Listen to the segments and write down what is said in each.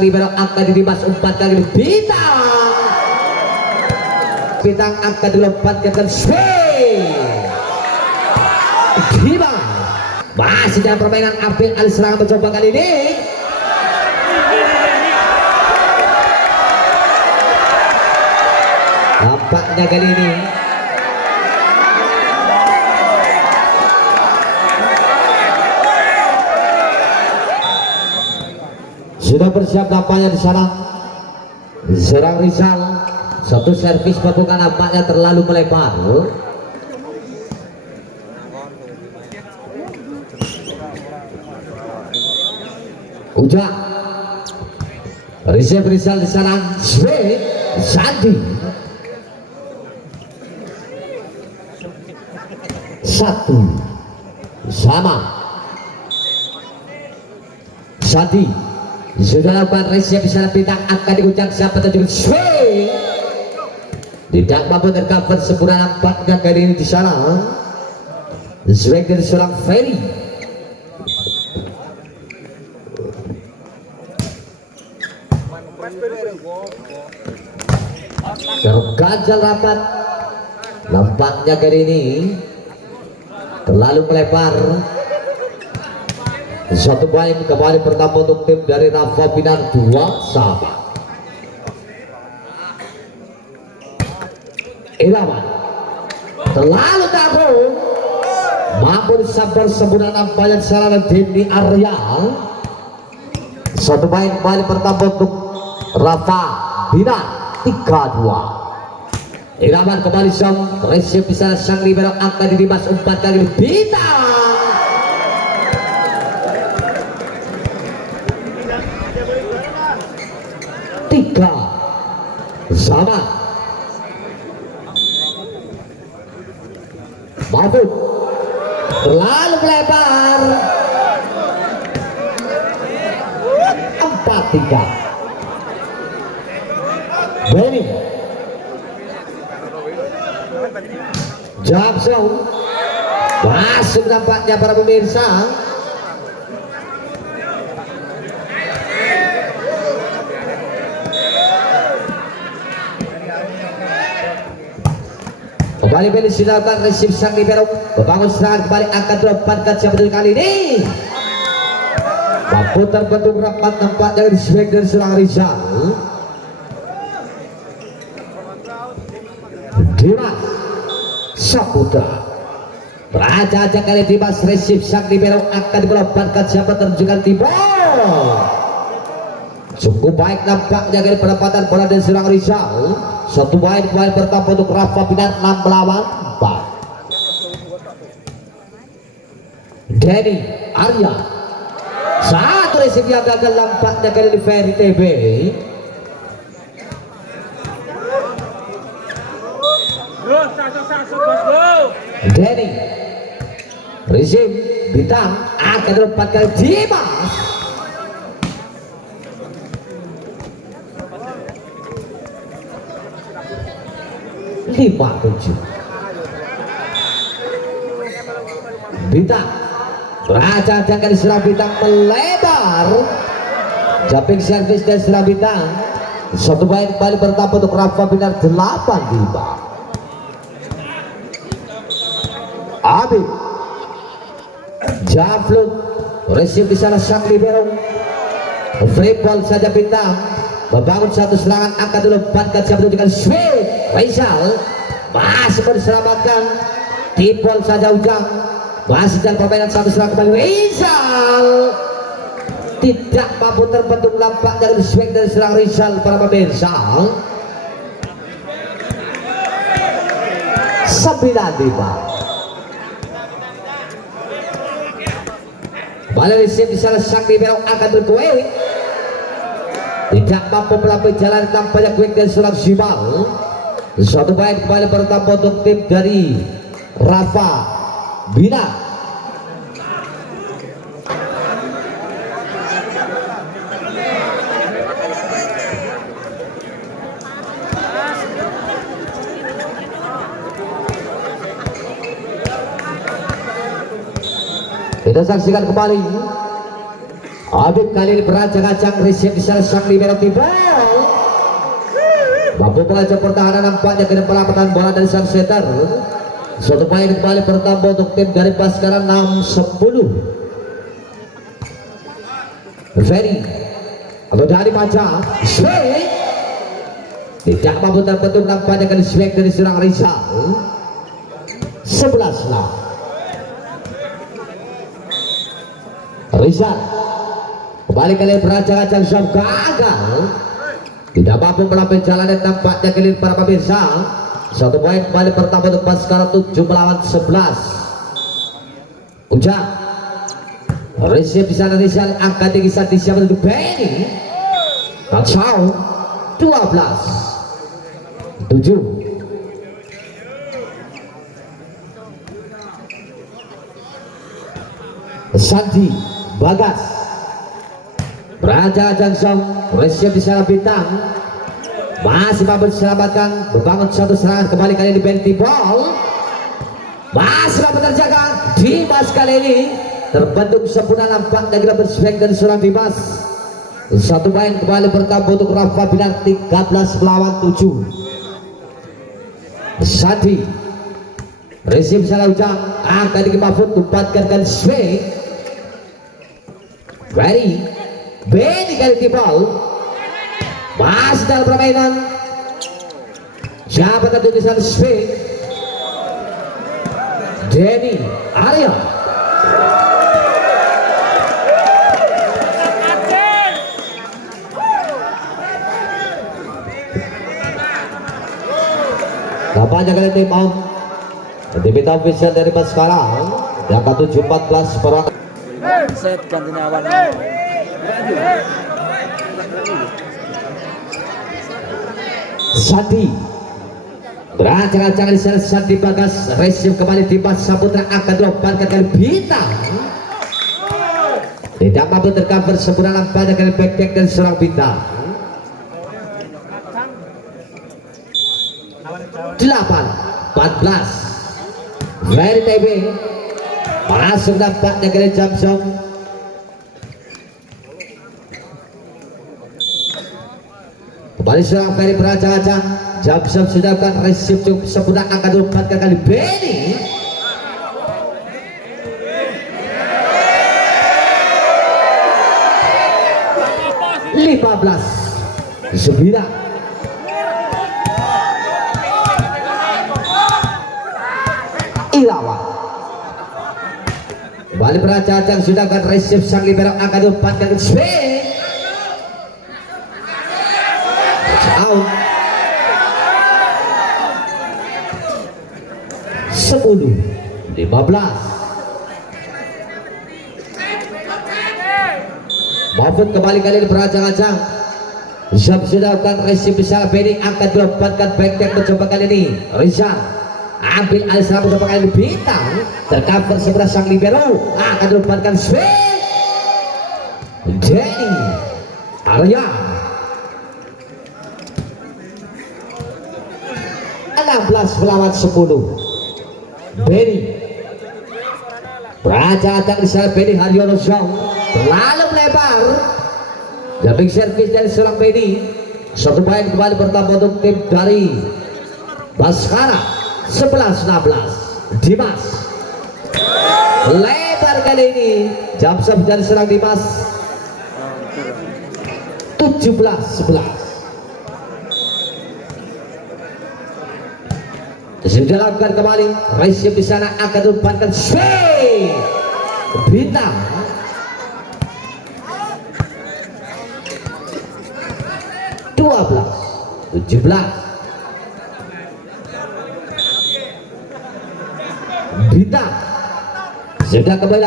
sang libero angka di Dimas 4 kali bintang. Bintang angka dilompatkan Dimas. Masih dalam permainan apel alis serangan mencoba kali ini. Nampaknya kali ini sudah bersiap nampaknya di sana. Serang Rizal, satu servis bukan nampaknya terlalu melebar. Ujang, Rizal di sana. Sandi, satu sama Sandi sudah lakukan resep di sana. Bintang akan diucap siapa terjun swing tidak mampu tercover sempurna. Nampaknya kali ini di sana swing dari seorang Ferry. Terganjal rapat. Nampaknya kali ini terlalu melebar. Satu poin kembali pertama untuk tim dari Rafa Binar 2 sama. Irawan terlalu tahu mampu sabar sempurna. Nampaknya salah Dini Arya. Satu poin kembali pertama untuk Rafa Binar 3-2. Irawan kembali sang resep bisa sang libero angka di Dimas 4 kali bintang. Tiga sama Mahfud terlalu melebar. 4-3. Benny Jackson masuk nampaknya para pemirsa. Kembali Benny silakan resip sang libero membangun serangan kembali angkat 4 siapa kali ini. Mampu terbentuk rapat nampaknya di swing dari seorang Rizal. Dimas Saputra beraja-aja kali Dimas resip sang libero akan dikelomparkan siapa terjunkan tiba. Cukup baik nampaknya dari penempatan bola dari seorang Rizal. Satu poin pertama untuk Rafa Binar 6 melawan 4. Denny Arya satu resip yang gagal nampaknya kali di Ferry TB. Denny resip bintang akan dilempatkan Dimas. Lima 7. Bintang beraca dengan serang bintang melebar. Jumping service dan serang bintang. Satu poin kembali pertama untuk Rafa Binar 8-5. Abid Jaflut resip di sana sang libero. Free ball saja bintang membangun satu serangan angkat dulu 4 siap dengan swing. Faisal masih diselamatkan. Tipol saja Ujang masih dalam permainan satu serangan kembali. Faisal tidak mampu terbentuk lampak dari swing dari serang Rizal para pemirsa. 9-5. Balik resip di sana sang libero akan berkuih. Tidak mampu melalui jalan tampaknya quick dan seorang Simal. Satu poin kembali pertama untuk tim dari Rafa Binar. Kita saksikan kembali Habib kali ini berancang-ancang receive di sana sang libero tibol. Mampu mengajak pertahanan nampaknya ke depan pertahanan bola dari sang setter. Suatu poin kembali bertambah untuk tim dari Baskara 6-10. Ferry atau dari Maja swing tidak mampu terbentuk nampaknya kali swing dari serang Rizal 11 lah. Rizal kembali kali berancang-ancang jam gagal, tidak mampu melampai jalan dan nampaknya kali para pemirsa. Satu poin kembali pertama untuk Baskara 7 melawan 11. Ujang receive di sana Rizal, angkat tinggi saat disiapkan untuk Benny. Kacau 12-7. Santi Bagas berancang-ancang song receive di sana Bintang masih mampu diselamatkan, membangun satu serangan kembali kali ini Benny ball masih mampu terjaga. Dimas kali ini terbentuk sempurna nampak dan kita berswing dan seorang Dimas. Satu main kembali bertambah untuk Rafa Bilar 13 melawan 7. Sadi receive salah Ujang, angkat di Mahfud tempatkan kali swing. Benny kali di ball masih dalam permainan. Siapa tentu di sana swing Denny Arya. Kampanye kali tim out diminta official dari Baskara yang ke 7-14 per set ganti awal. Sandi berancang-ancang di sana. Sandi Bagas receive kembali Dimas Saputra akan dilomparkan kali Bintang, tidak mampu tercover sempurna nampaknya kali back dan seorang Bintang. 8-14 Ferry TB masuk nampaknya kali Jamsong. Kembali serang Ferry berancang-ancang. Jamsong sudah akan receive cukup sempurna akan dilomparkan kali Benny. (15-9) Irawan kembali berancang-ancang sudah akan receive sang libero akan dilomparkan kali swing. Out 10-15. Mahfud kembali kali ini berancang-ancang. Sudah akan receive bisa Benny akan dilomparkan back mencoba kali ini Rizal ambil alih serang mencoba kali ini Bintang tercover sebelah sang libero akan dilomparkan swing Denny Arya 16 melawan 10. Benny berancang-ancang di sana. Benny Haryono Zhang terlalu lebar. Jumping service dari seorang Benny. Satu poin kembali bertambah untuk tim dari Baskara 11-16. Dimas lebar kali ini. Jump serve dari seorang Dimas 17-11. Sudah lakukan kembali receive di sana akan dilomparkan swing Bintang. (12-17) Bintang sudah kembali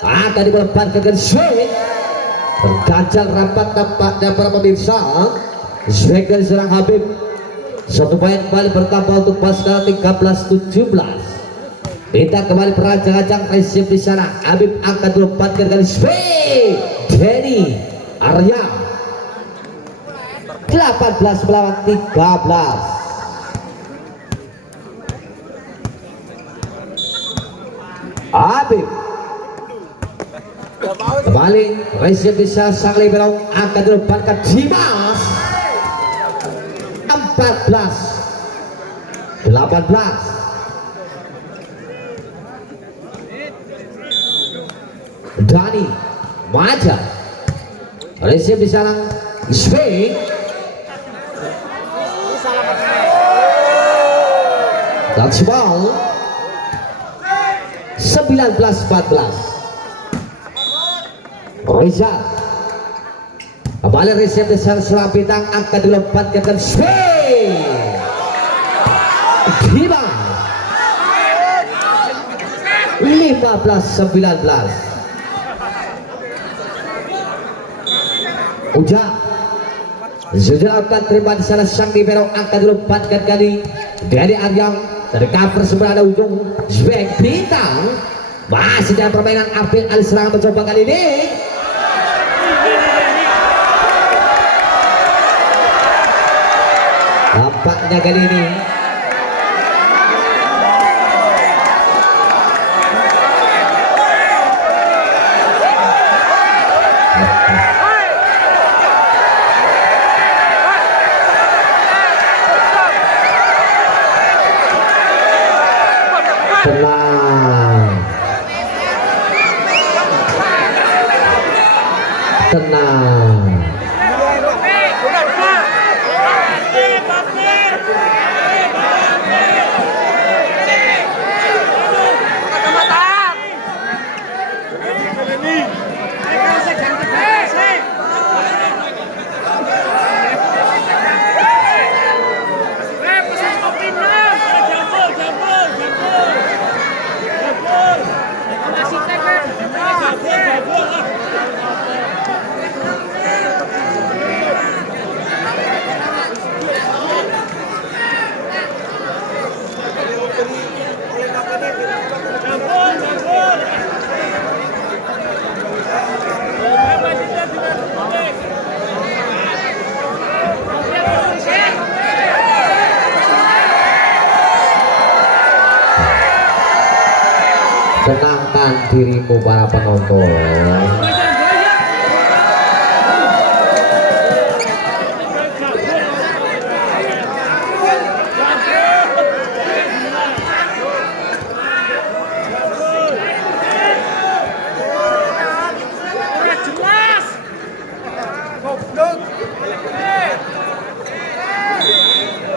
akan dilomparkan ke swing. Terganjal rapat tampaknya para pemirsa. Swing dari serang Habib. Satu poin kembali bertambah untuk Baskara 13-17. Bintang kembali berancang-ancang receive di sana. Habib angkat dilomparkan kali swing Denny Arya 18 melawan 13. Habib kembali receive bisa sang libero akan dilebatkan Dimas 14-18. Dani Maja receive di sana swing touch ball 19-14. Reza kembali receive di sana selang bintang akan dilepaskan ke swing Diba 15-19. Ujang sudah akan terima di sana sang libero akan dilepaskan kali dari Aryang dari cover sebelah ada ujung Zwek bintang masih dalam permainan apel alis serangan mencoba kali ini nampaknya kali ini tenang. Tenangkan dirimu para penonton.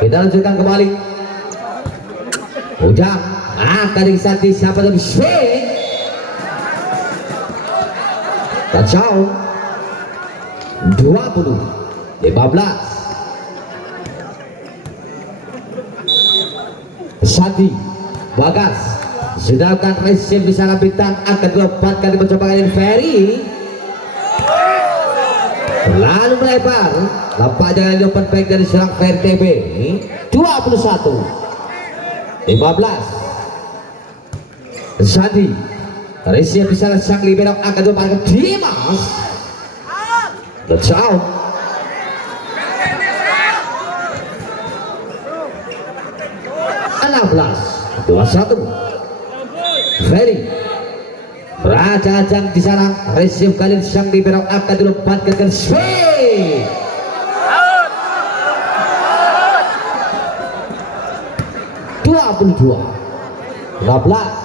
Kita lanjutkan kembali. Ujang akan disati siapa yang swing touchdown 20-15. Sandi Bagas sedangkan receive di sana bintang akan dilepaskan di mencoba kali Ferry lalu melebar lepas dengan open back dari serang Ferry TB 21-15. Sandi receive di sana sang libero akan dilepaskan Dimas touchdown 16-21. Ferry berajang-ajang di sana receive kali sang libero akan dilepaskan ke swing 22-16.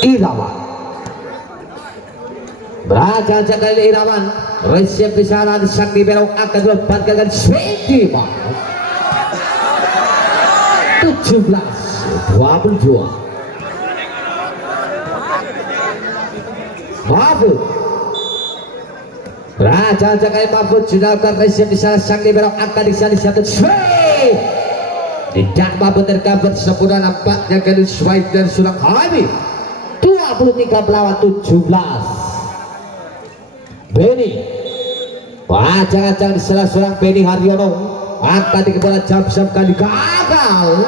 Irawan berajang-ajang kali Irawan receive di sana di sang libero akan dilepaskan ke swing Dimas 17-22. Mahfud berajang-ajang kali Mahfud sudah akan receive di sana sang libero akan disatu swing tidak mampu tercover sempurna nampaknya kali swipe dan sudah habis 23-17. Benny wajang-wajang di salah seorang Benny Haryono akan dikebola jam-jam kali gagal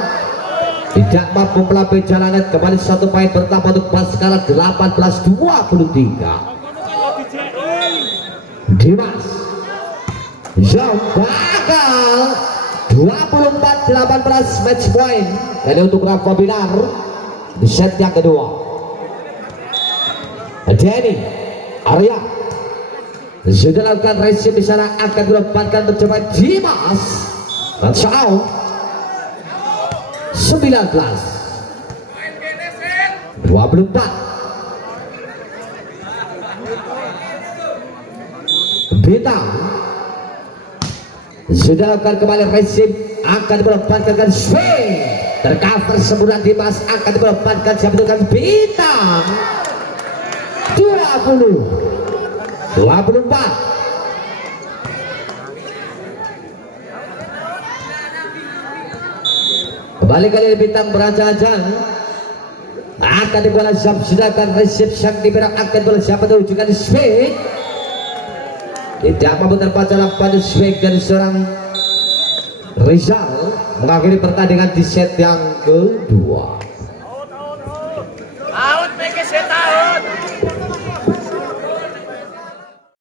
tidak mampu melampaui jalanan kembali satu poin pertama untuk skala 18-23. Dimas jam gagal 24-18 match point. Jadi untuk Rafa Binar di set yang kedua Denny Arya sudah lakukan resip di sana, akan dilepaskan mencoba Dimas Ransau 19-24. Bintang sudah lakukan kembali resip, akan dilepaskan swing tercover semburan Dimas, akan dilepaskan siapa dengan Bintang 20-24. Kembali kali Bintang berancang-ancang, akan dibola siap, sedangkan resip sang diberang akan bola siapa tujukan swing, tidak mampu terbaca pada swing dari seorang Rizal, mengakhiri pertandingan di set yang kedua.